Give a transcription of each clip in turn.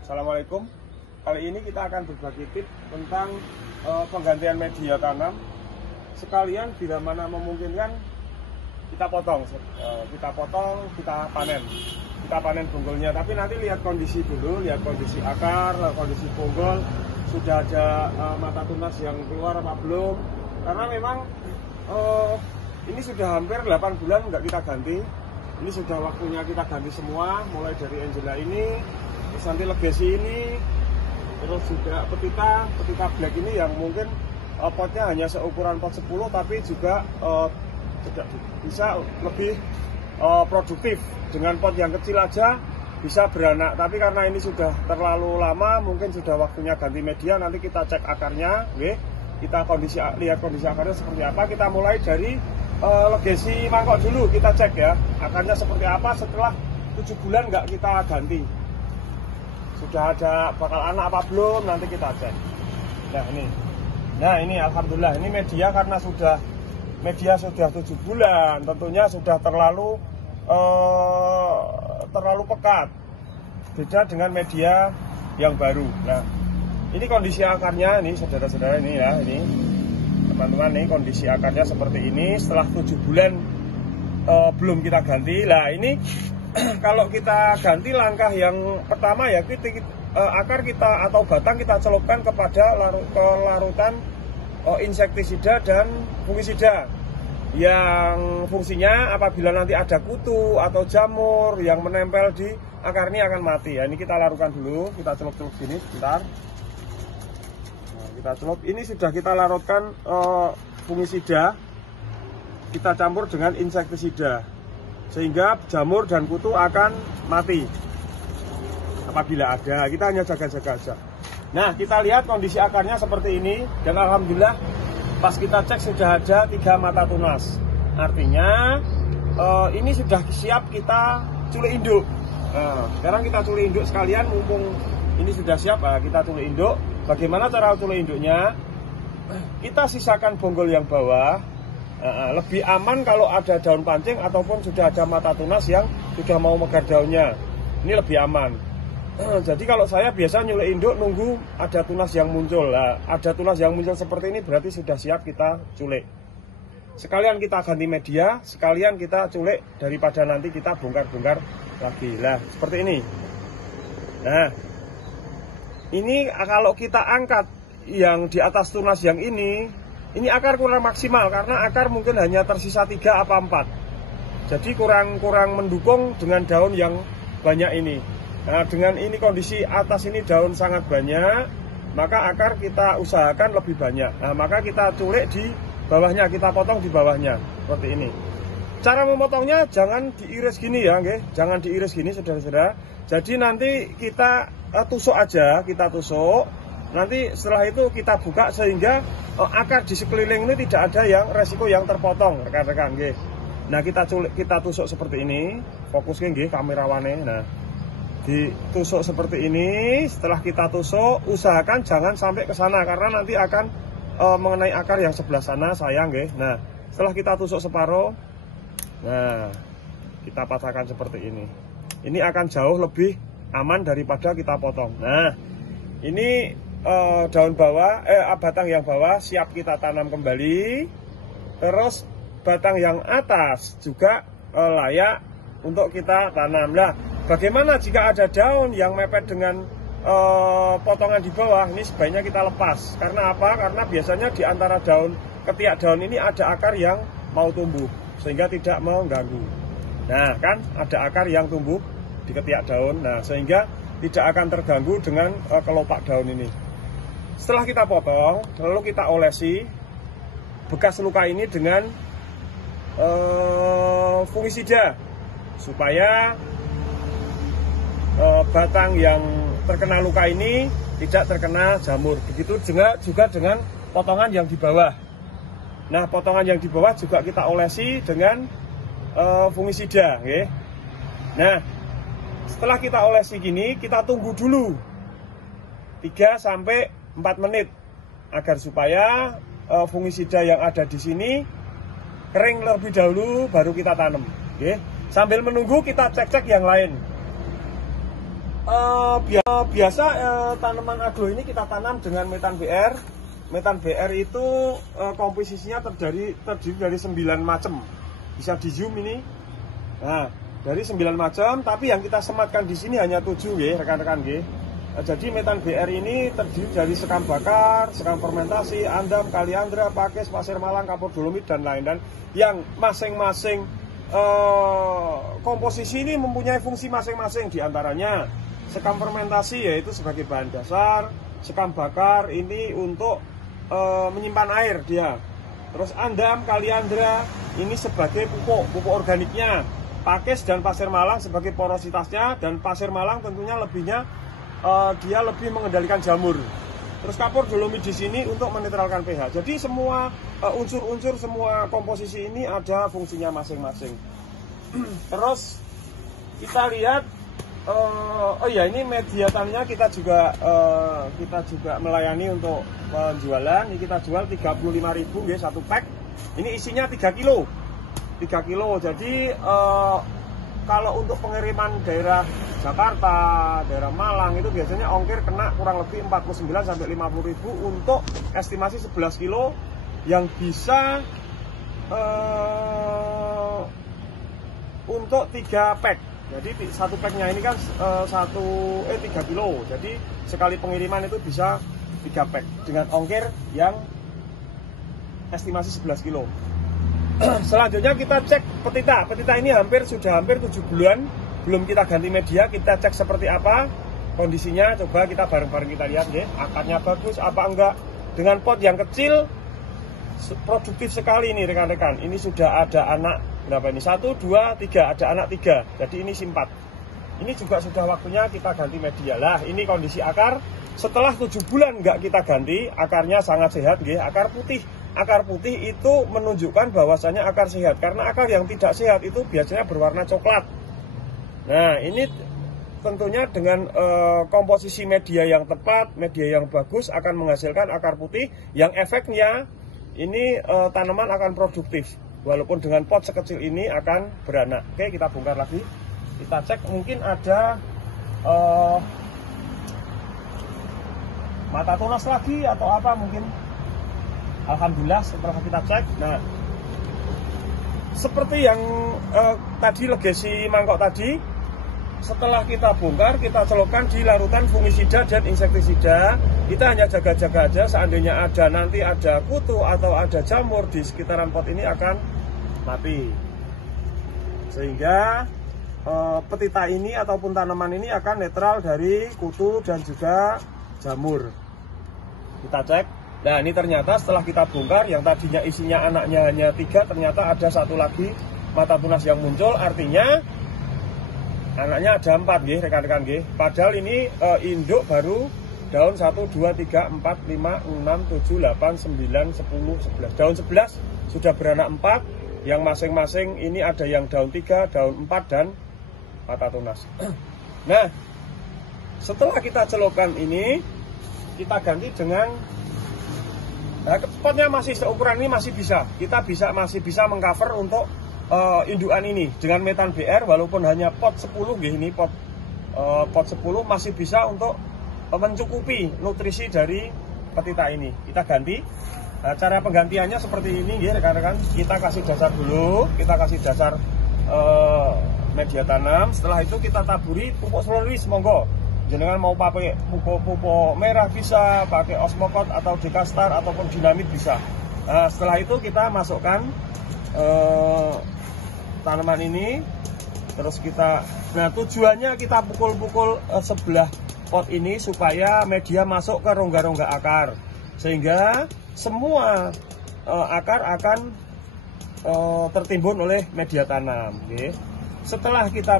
Assalamualaikum. Kali ini kita akan berbagi tips tentang penggantian media tanam. Sekalian bila mana memungkinkan kita potong, kita panen bonggolnya. Tapi nanti lihat kondisi dulu, lihat kondisi akar, kondisi bonggol, sudah ada mata tunas yang keluar apa belum. Karena memang ini sudah hampir 8 bulan nggak kita ganti. Ini sudah waktunya kita ganti semua, mulai dari Angela ini, terus nanti Legacy ini, terus juga petita black ini yang mungkin potnya hanya seukuran pot 10 tapi juga bisa lebih produktif. Dengan pot yang kecil aja bisa beranak, tapi karena ini sudah terlalu lama, mungkin sudah waktunya ganti media. Nanti kita cek akarnya, kita lihat kondisi akarnya seperti apa. Kita mulai dari Legacy mangkok dulu, kita cek ya akarnya seperti apa. Setelah 7 bulan nggak kita ganti, sudah ada bakal anak apa belum, nanti kita cek. Nah ini alhamdulillah, ini media karena sudah 7 bulan, tentunya sudah terlalu pekat, beda dengan media yang baru. Nah ini kondisi akarnya, ini saudara-saudara, ini ya, ini teman-teman, nih kondisi akarnya seperti ini. Setelah 7 bulan belum kita ganti. Nah ini kalau kita ganti, langkah yang pertama ya akar kita atau batang kita celupkan kepada larutan insektisida dan fungisida yang fungsinya apabila nanti ada kutu atau jamur yang menempel di akar ini akan mati. Ya, ini kita larutkan dulu, kita celup-celup sini bentar. Kita celup, ini sudah kita larutkan fungisida, kita campur dengan insektisida sehingga jamur dan kutu akan mati apabila ada. Kita hanya jaga-jaga aja. Nah kita lihat kondisi akarnya seperti ini, dan alhamdulillah pas kita cek sudah ada 3 mata tunas. Artinya ini sudah siap kita culik induk. Nah, sekarang kita culik induk sekalian, mumpung ini sudah siap. Kita culik induk. Bagaimana cara culik induknya? Kita sisakan bonggol yang bawah. Lebih aman kalau ada daun pancing ataupun sudah ada mata tunas yang sudah mau megar daunnya. Ini lebih aman. Jadi kalau saya biasa nyulik induk nunggu ada tunas yang muncul. Nah, ada tunas yang muncul seperti ini berarti sudah siap kita culik. Sekalian kita ganti media, sekalian kita culik daripada nanti kita bongkar-bongkar lagi. Lah, seperti ini. Nah, ini kalau kita angkat yang di atas tunas yang ini akar kurang maksimal karena akar mungkin hanya tersisa 3 apa 4. Jadi kurang mendukung dengan daun yang banyak ini. Nah, dengan ini kondisi atas ini daun sangat banyak, maka akar kita usahakan lebih banyak. Nah, maka kita culik di bawahnya, kita potong di bawahnya seperti ini. Cara memotongnya jangan diiris gini ya, jangan diiris gini saudara-saudara. Jadi nanti kita tusuk aja, kita tusuk. Nanti setelah itu kita buka sehingga akar di sekeliling ini tidak ada yang resiko yang terpotong, rekan-rekan. Nah kita tusuk seperti ini, fokusnya kamerawane. Nah ditusuk seperti ini. Setelah kita tusuk, usahakan jangan sampai ke sana karena nanti akan mengenai akar yang sebelah sana, sayang. Nah setelah kita tusuk separuh, nah kita patahkan seperti ini. Ini akan jauh lebih aman daripada kita potong. Nah ini daun bawah, batang yang bawah siap kita tanam kembali. Terus batang yang atas juga layak untuk kita tanam. Nah, bagaimana jika ada daun yang mepet dengan potongan di bawah? Ini sebaiknya kita lepas. Karena apa? Karena biasanya di antara ketiak daun ini ada akar yang mau tumbuh sehingga tidak mengganggu. Nah, kan ada akar yang tumbuh di ketiak daun. Nah, sehingga tidak akan terganggu dengan kelopak daun ini. Setelah kita potong, lalu kita olesi bekas luka ini dengan fungisida supaya batang yang terkena luka ini tidak terkena jamur. Begitu juga dengan potongan yang di bawah. Nah, potongan yang di bawah juga kita olesi dengan fungisida. Nah, setelah kita olesi gini, kita tunggu dulu 3-4 menit agar supaya fungisida yang ada di sini kering lebih dahulu baru kita tanam. Sambil menunggu kita cek-cek yang lain. Biasa tanaman aglo ini kita tanam dengan metan BR. Metan BR itu komposisinya terdiri dari 9 macam. Bisa di zoom ini. Nah, dari 9 macam, tapi yang kita sematkan di sini hanya 7 ya, rekan-rekan ya. Jadi metan BR ini terdiri dari sekam bakar, sekam fermentasi, andam, kaliandra, pakis, pasir malang, kapur dolomit dan lain. Dan yang masing-masing komposisi ini mempunyai fungsi masing-masing, diantaranya sekam fermentasi yaitu sebagai bahan dasar, sekam bakar ini untuk menyimpan air dia. Terus andam, kaliandra ini sebagai pupuk organiknya, pakis dan pasir malang sebagai porositasnya, dan pasir malang tentunya lebihnya dia lebih mengendalikan jamur. Terus kapur dolomit di sini untuk menetralkan pH. Jadi semua unsur-unsur, semua komposisi ini ada fungsinya masing-masing. Terus kita lihat, oh ya, ini media tanamnya kita juga melayani untuk penjualan. Ini kita jual 35.000 ya, satu pack. Ini isinya 3 kilo. 3 kilo. Jadi kalau untuk pengiriman daerah Jakarta, daerah Malang itu biasanya ongkir kena kurang lebih 49 sampai 50.000 untuk estimasi 11 kilo yang bisa untuk 3 pack. Jadi satu packnya ini kan 3 kilo. Jadi sekali pengiriman itu bisa 3 pack dengan ongkir yang estimasi 11 kilo. Selanjutnya kita cek petita. Petita ini sudah hampir 7 bulan belum kita ganti media. Kita cek seperti apa kondisinya. Coba kita bareng-bareng kita lihat ya, akarnya bagus apa enggak. Dengan pot yang kecil produktif sekali ini rekan-rekan. Ini sudah ada anak berapa ini? 1, 2, 3, ada anak 3. Jadi ini simpat. Ini juga sudah waktunya kita ganti media. Lah, ini kondisi akar. Setelah 7 bulan enggak kita ganti, akarnya sangat sehat ya. Akar putih. Akar putih itu menunjukkan bahwasanya akar sehat. Karena akar yang tidak sehat itu biasanya berwarna coklat. Nah, ini tentunya dengan komposisi media yang tepat, media yang bagus akan menghasilkan akar putih yang efeknya ini tanaman akan produktif. Walaupun dengan pot sekecil ini akan beranak. Oke, kita bongkar lagi. Kita cek, mungkin ada mata tunas lagi atau apa mungkin. Alhamdulillah setelah kita cek. Nah, seperti yang tadi legasi mangkok tadi, setelah kita bongkar, kita celupkan di larutan fungisida dan insektisida. Kita hanya jaga-jaga aja, seandainya nanti ada kutu atau ada jamur di sekitaran pot ini akan mati. Sehingga petita ini ataupun tanaman ini akan netral dari kutu dan juga jamur. Kita cek. Nah, ini ternyata setelah kita bongkar, yang tadinya isinya anaknya hanya 3, ternyata ada 1 lagi mata tunas yang muncul. Artinya anaknya ada 4 nggih, rekan-rekan nggih. Padahal ini induk baru daun 1, 2, 3, 4, 5, 6, 7, 8, 9, 10, 11. Daun 11 sudah beranak 4, yang masing-masing ini ada yang daun 3, daun 4, dan mata tunas. Nah, setelah kita celupkan ini, kita ganti dengan potnya masih seukuran ini masih bisa. Kita masih bisa mengcover untuk indukan ini dengan metan BR, walaupun hanya pot 10 ini pot 10 masih bisa untuk mencukupi nutrisi dari petita ini. Kita ganti. Nah, cara penggantiannya seperti ini ya rekan-rekan. Kita kasih dasar dulu, kita kasih dasar media tanam. Setelah itu kita taburi pupuk seluruh, monggo. Jangan mau pakai pupuk merah bisa, pakai osmokot atau dekastar ataupun dinamit bisa. Nah, setelah itu kita masukkan tanaman ini, terus tujuannya kita pukul-pukul sebelah pot ini supaya media masuk ke rongga-rongga akar, sehingga semua akar akan tertimbun oleh media tanam. Okay. Setelah kita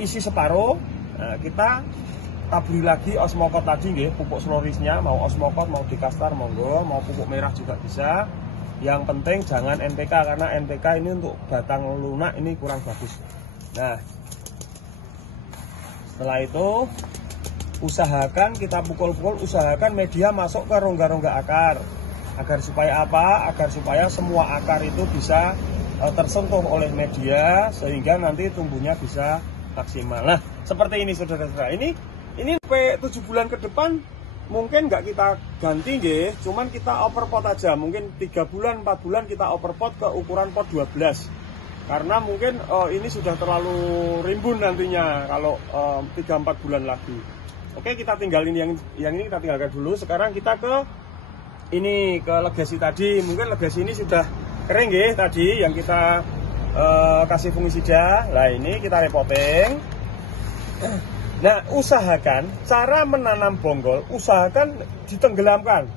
isi separuh, kita taburi lagi osmokot tadi nggih, pupuk seluruhnya, mau osmokot, mau dekastar monggo, mau pupuk merah juga bisa. Yang penting jangan NPK, karena NPK ini untuk batang lunak ini kurang bagus. Nah, setelah itu usahakan kita pukul-pukul, usahakan media masuk ke rongga-rongga akar. Agar supaya apa? Agar supaya semua akar itu bisa tersentuh oleh media, sehingga nanti tumbuhnya bisa maksimal. Nah, seperti ini saudara-saudara. Ini Ini sampai 7 bulan ke depan mungkin nggak kita ganti nggih, cuman kita overpot aja. Mungkin 3 bulan, 4 bulan kita overpot ke ukuran pot 12. Karena mungkin ini sudah terlalu rimbun nantinya kalau 3-4 bulan lagi. Oke, kita tinggalin yang ini kita tinggalkan dulu. Sekarang kita ke ini, ke legasi tadi. Mungkin legasi ini sudah kering nggih tadi yang kita kasih fungisida. Nah, ini kita repotting. Nah, usahakan cara menanam bonggol, usahakan ditenggelamkan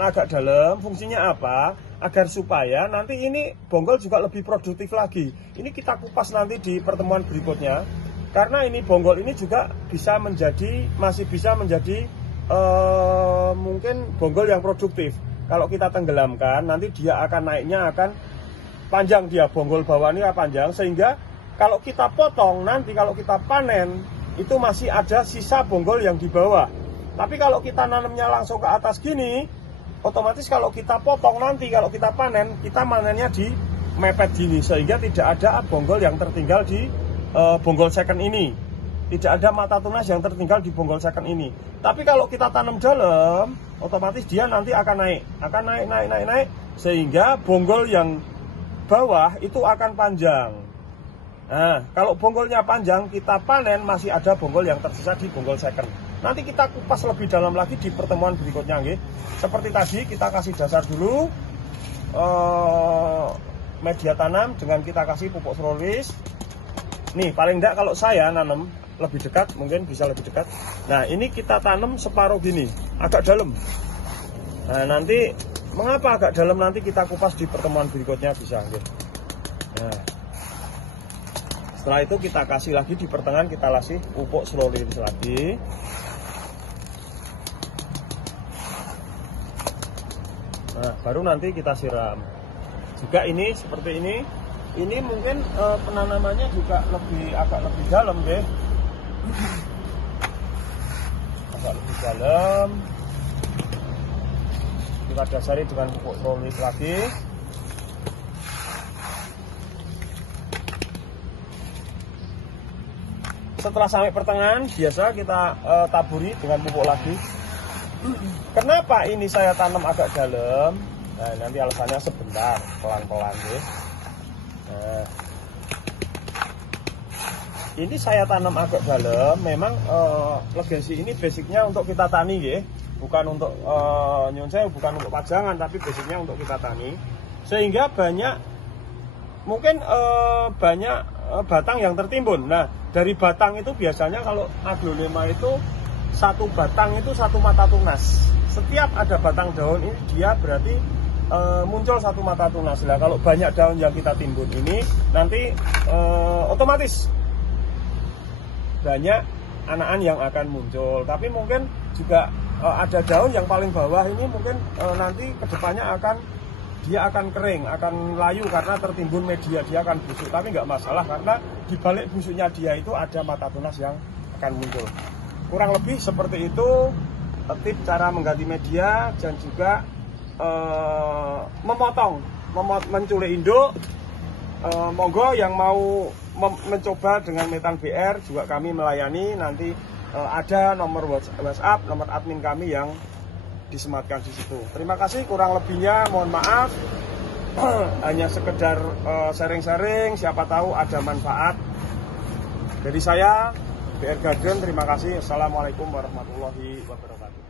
agak dalam. Fungsinya apa? Agar supaya nanti ini bonggol juga lebih produktif lagi. Ini kita kupas nanti di pertemuan berikutnya. Karena ini bonggol ini juga masih bisa menjadi mungkin bonggol yang produktif. Kalau kita tenggelamkan, nanti dia akan naiknya akan panjang, dia bonggol bawahnya panjang, sehingga kalau kita potong nanti, kalau kita panen, itu masih ada sisa bonggol yang di bawah. Tapi kalau kita nanamnya langsung ke atas gini, otomatis kalau kita potong nanti, kalau kita panen, kita manennya di mepet gini, sehingga tidak ada bonggol yang tertinggal di bonggol second ini. Tidak ada mata tunas yang tertinggal di bonggol second ini. Tapi kalau kita tanam dalam, otomatis dia nanti akan naik, sehingga bonggol yang bawah itu akan panjang. Nah, kalau bonggolnya panjang, kita panen masih ada bonggol yang tersisa di bonggol second. Nanti kita kupas lebih dalam lagi di pertemuan berikutnya, nggih. Seperti tadi kita kasih dasar dulu media tanam dengan kita kasih pupuk strolis. Nih, paling enggak kalau saya nanam lebih dekat, mungkin bisa lebih dekat. Nah, ini kita tanam separuh gini, agak dalam. Nah, nanti mengapa agak dalam, nanti kita kupas di pertemuan berikutnya bisa, nggih. Nah, setelah itu kita kasih lagi di pertengahan, kita kasih pupuk strolis lagi. Nah, baru nanti kita siram. Juga ini seperti ini mungkin penanamannya juga agak lebih dalam, deh. Agak lebih dalam. Kita dasari dengan pupuk strolis lagi. Setelah sampai pertengahan, biasa kita taburi dengan pupuk lagi. Kenapa ini saya tanam agak dalam? Nah, nanti alasannya sebentar, pelan-pelan deh. Nah, ini saya tanam agak dalam. Memang legasi ini basicnya untuk kita tani, ya. Bukan untuk bukan untuk pajangan, tapi basicnya untuk kita tani. Sehingga banyak batang yang tertimbun. Nah, dari batang itu biasanya kalau aglonema itu satu batang itu satu mata tunas. Setiap ada batang daun ini dia berarti muncul satu mata tunas. Lah, kalau banyak daun yang kita timbun ini nanti otomatis banyak anakan yang akan muncul. Tapi mungkin juga ada daun yang paling bawah ini mungkin nanti kedepannya dia akan kering, akan layu karena tertimbun media, dia akan busuk. Tapi nggak masalah karena di balik busuknya dia itu ada mata tunas yang akan muncul. Kurang lebih seperti itu tip cara mengganti media dan juga menculik induk. Monggo yang mau mencoba dengan metan BR juga kami melayani. Nanti ada nomor WhatsApp, nomor admin kami yang disematkan di situ. Terima kasih, kurang lebihnya mohon maaf. Hanya sekedar sharing-sharing, siapa tahu ada manfaat. Dari saya BR Garden, terima kasih. Assalamualaikum warahmatullahi wabarakatuh.